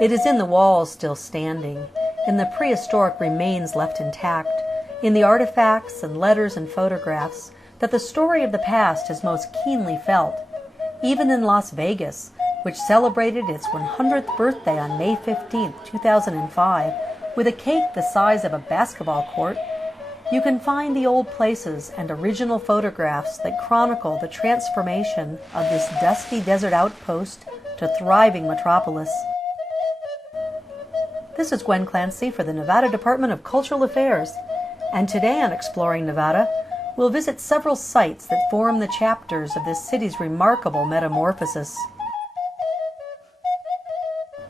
It is in the walls still standing, in the prehistoric remains left intact, in the artifacts and letters and photographs that the story of the past is most keenly felt. Even in Las Vegas, which celebrated its 100th birthday on May 15, 2005, with a cake the size of a basketball court, you can find the old places and original photographs that chronicle the transformation of this dusty desert outpost to thriving metropolis. This is Gwen Clancy for the Nevada Department of Cultural Affairs, and today on Exploring Nevada, we'll visit several sites that form the chapters of this city's remarkable metamorphosis.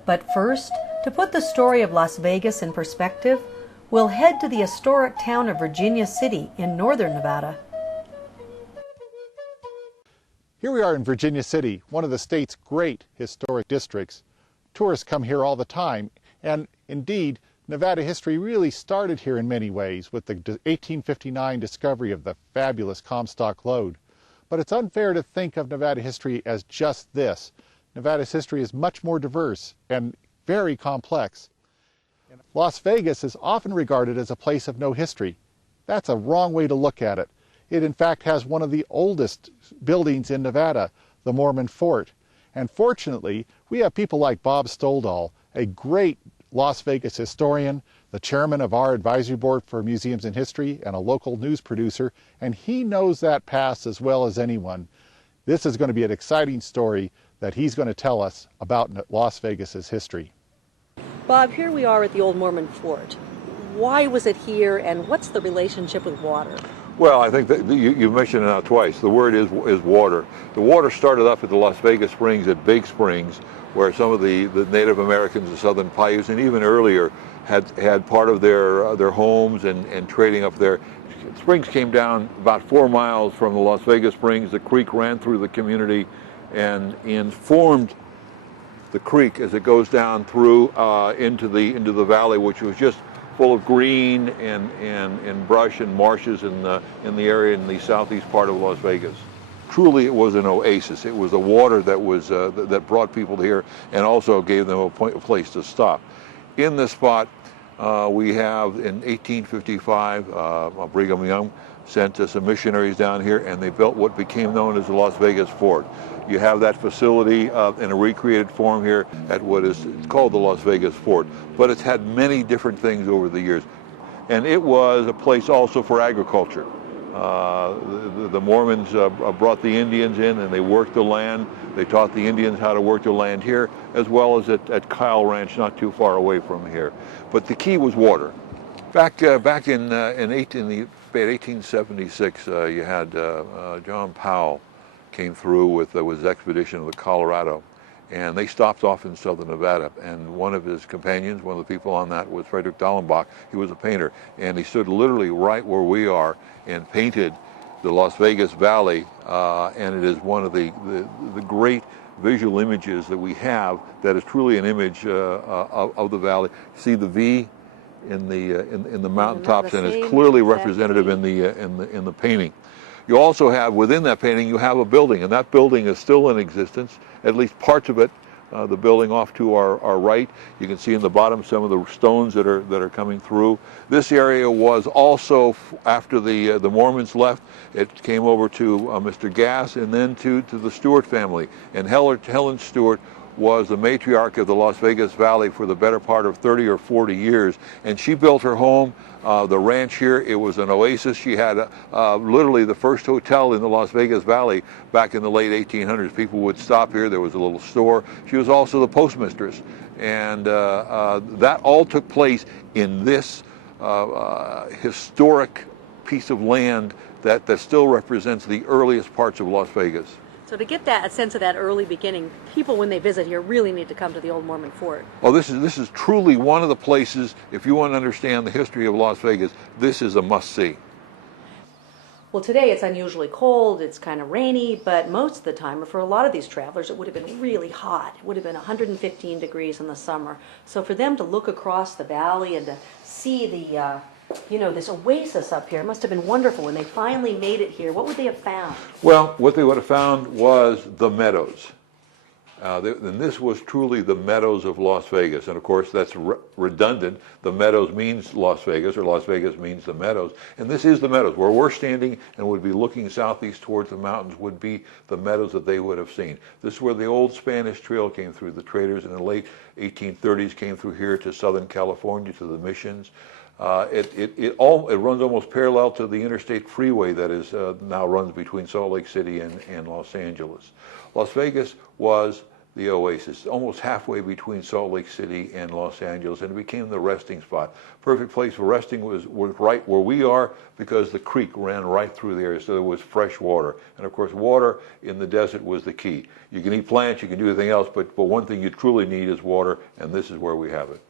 But first, to put the story of Las Vegas in perspective, we'll head to the historic town of Virginia City in northern Nevada. Here we are in Virginia City, one of the state's great historic districts. Tourists come here all the time, and indeed, Nevada history really started here in many ways with the 1859 discovery of the fabulous Comstock lode. But it's unfair to think of Nevada history as just this. Nevada's history is much more diverse and very complex. Las Vegas is often regarded as a place of no history. That's a wrong way to look at it. It in fact has one of the oldest buildings in Nevada, the Mormon Fort. And fortunately, we have people like Bob Stoldahl, a great Las Vegas historian, the chairman of our advisory board for museums and history, and a local news producer, and he knows that past as well as anyone. This is going to be an exciting story that he's going to tell us about Las Vegas's history. Bob, here we are at the old Mormon Fort. Why was it here, and what's the relationship with water? Well, I think that you mentioned it now twice. The word is water. The water started up at the Las Vegas Springs at Big Springs, where some of the Native Americans, the Southern Paiutes, and even earlier had part of their homes and trading up there. Springs came down about 4 miles from the Las Vegas Springs. The creek ran through the community and formed the creek as it goes down through into the valley, which was just full of green and brush and marshes in the area in the southeast part of Las Vegas. Truly, it was an oasis. It was the water that was that brought people here and also gave them a place to stop. In this spot, we have in 1855, Brigham Young sent some missionaries down here, and they built what became known as the Las Vegas Fort. You have that facility in a recreated form here at what is called the Las Vegas Fort, but it's had many different things over the years. And it was a place also for agriculture. The Mormons brought the Indians in and they worked the land. They taught the Indians how to work the land here, as well as at Kyle Ranch, not too far away from here. But the key was water. Back in 1876, you had John Powell came through with his expedition of the Colorado, and they stopped off in southern Nevada, and one of his companions, one of the people on that, was Frederick Dallenbach. He was a painter, and he stood literally right where we are and painted the Las Vegas Valley, and it is one of the great visual images that we have that is truly an image of the valley. See the V in the mountaintops, and it's clearly representative in the painting. You also have, within that painting, you have a building, and that building is still in existence, at least parts of it. The building off to our right, you can see in the bottom some of the stones that are coming through. This area was also, after the Mormons left, it came over to Mr. Gass and then to the Stewart family. And Helen Stewart was the matriarch of the Las Vegas Valley for the better part of 30 or 40 years. And she built her home, the ranch here. It was an oasis. She had literally the first hotel in the Las Vegas Valley back in the late 1800s. People would stop here. There was a little store. She was also the postmistress. And that all took place in this historic piece of land that still represents the earliest parts of Las Vegas. So to get a sense of that early beginning, people when they visit here really need to come to the old Mormon Fort. Oh, this is truly one of the places, if you want to understand the history of Las Vegas, this is a must-see. Well, today it's unusually cold, it's kind of rainy, but most of the time, or for a lot of these travelers, it would have been really hot. It would have been 115 degrees in the summer. So for them to look across the valley and to see the this oasis up here, it must have been wonderful when they finally made it here. What would they have found? Well, what they would have found was the meadows. And this was truly the meadows of Las Vegas. And of course, that's redundant. The meadows means Las Vegas, or Las Vegas means the meadows. And this is the meadows. Where we're standing and would be looking southeast towards the mountains would be the meadows that they would have seen. This is where the old Spanish Trail came through. The traders in the late 1830s came through here to Southern California, to the missions. It runs almost parallel to the interstate freeway that is now runs between Salt Lake City and Los Angeles. Las Vegas was the oasis, almost halfway between Salt Lake City and Los Angeles, and it became the resting spot. Perfect place for resting was right where we are, because the creek ran right through the area, so there was fresh water. And of course, water in the desert was the key. You can eat plants, you can do anything else, but one thing you truly need is water, and this is where we have it.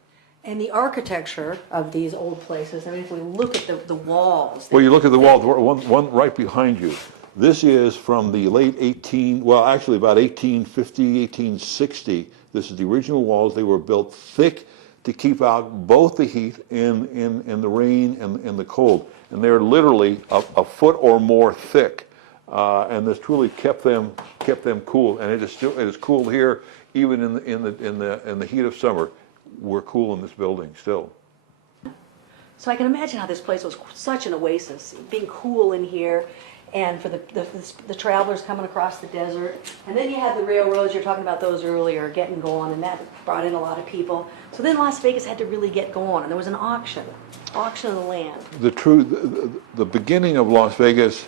And the architecture of these old places, I mean, if we look at the walls. Well, you look at the walls, one right behind you. This is from the late about 1850, 1860. This is the original walls. They were built thick to keep out both the heat and the rain and the cold. And they're literally a foot or more thick. And this truly kept them cool. And it is cool here, even in the heat of summer. We're cool in this building still. So I can imagine how this place was such an oasis, being cool in here, and for the travelers coming across the desert. And then you had the railroads, you're talking about those earlier, getting going, and that brought in a lot of people. So then Las Vegas had to really get going, and there was an auction of the land. The beginning of Las Vegas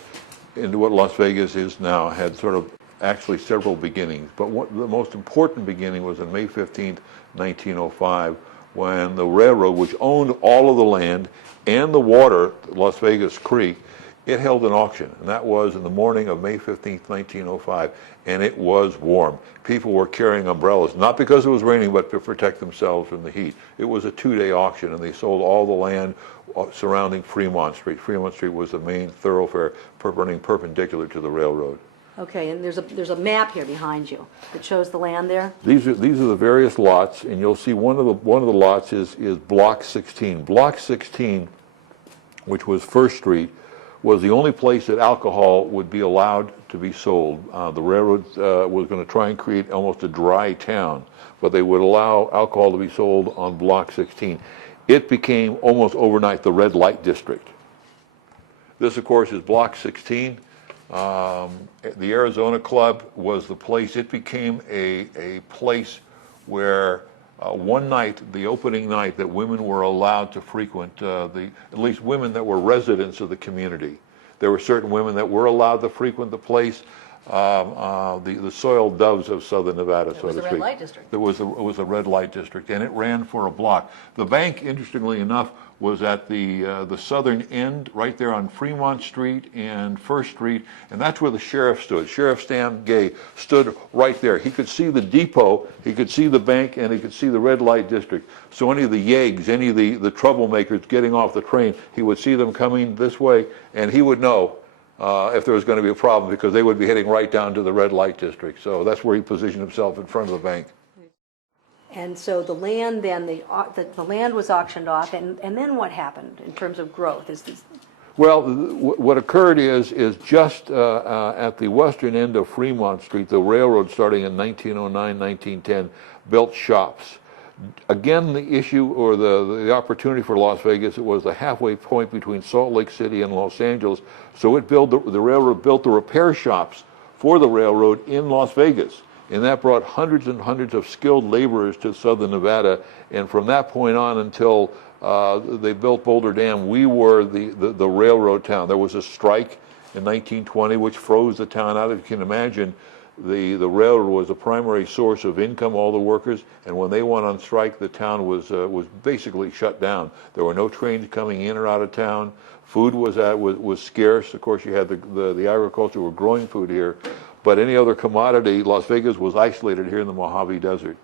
into what Las Vegas is now had sort of actually several beginnings, but the most important beginning was on May 15th, 1905, when the railroad, which owned all of the land and the water, Las Vegas Creek, it held an auction, and that was in the morning of May 15th, 1905, and it was warm. People were carrying umbrellas, not because it was raining, but to protect themselves from the heat. It was a 2-day auction, and they sold all the land surrounding Fremont Street. Fremont Street was the main thoroughfare running perpendicular to the railroad. Okay, and there's a map here behind you that shows the land there. These are the various lots, and you'll see one of the lots is Block 16. Block 16, which was First Street, was the only place that alcohol would be allowed to be sold. The railroad was going to try and create almost a dry town, but they would allow alcohol to be sold on Block 16. It became almost overnight the red light district. This, of course, is Block 16. The Arizona Club was the place. It became a place where one night, the opening night, that women were allowed to frequent, at least women that were residents of the community. There were certain women that were allowed to frequent the place, the soiled doves of southern Nevada, so to speak. It was a red light district. It was a red light district, and it ran for a block. The bank, interestingly enough, was at the southern end, right there on Fremont Street and First Street, and that's where the sheriff stood. Sheriff Stan Gay stood right there. He could see the depot, he could see the bank, and he could see the red light district. So any of the yeggs, any of the troublemakers getting off the train, he would see them coming this way, and he would know if there was going to be a problem, because they would be heading right down to the red light district. So that's where he positioned himself, in front of the bank. And so the land then, the land was auctioned off, and then what happened in terms of growth? Well, what occurred is just at the western end of Fremont Street, the railroad, starting in 1909, 1910, built shops. Again, the issue, or the opportunity for Las Vegas, it was the halfway point between Salt Lake City and Los Angeles. So the railroad built the repair shops for the railroad in Las Vegas. And that brought hundreds and hundreds of skilled laborers to southern Nevada. And from that point on until they built Boulder Dam, we were the railroad town. There was a strike in 1920 which froze the town out. If you can imagine, the railroad was a primary source of income, all the workers, and when they went on strike, the town was basically shut down. There were no trains coming in or out of town. Food was scarce. Of course, you had the agriculture were growing food here. But any other commodity, Las Vegas was isolated here in the Mojave Desert.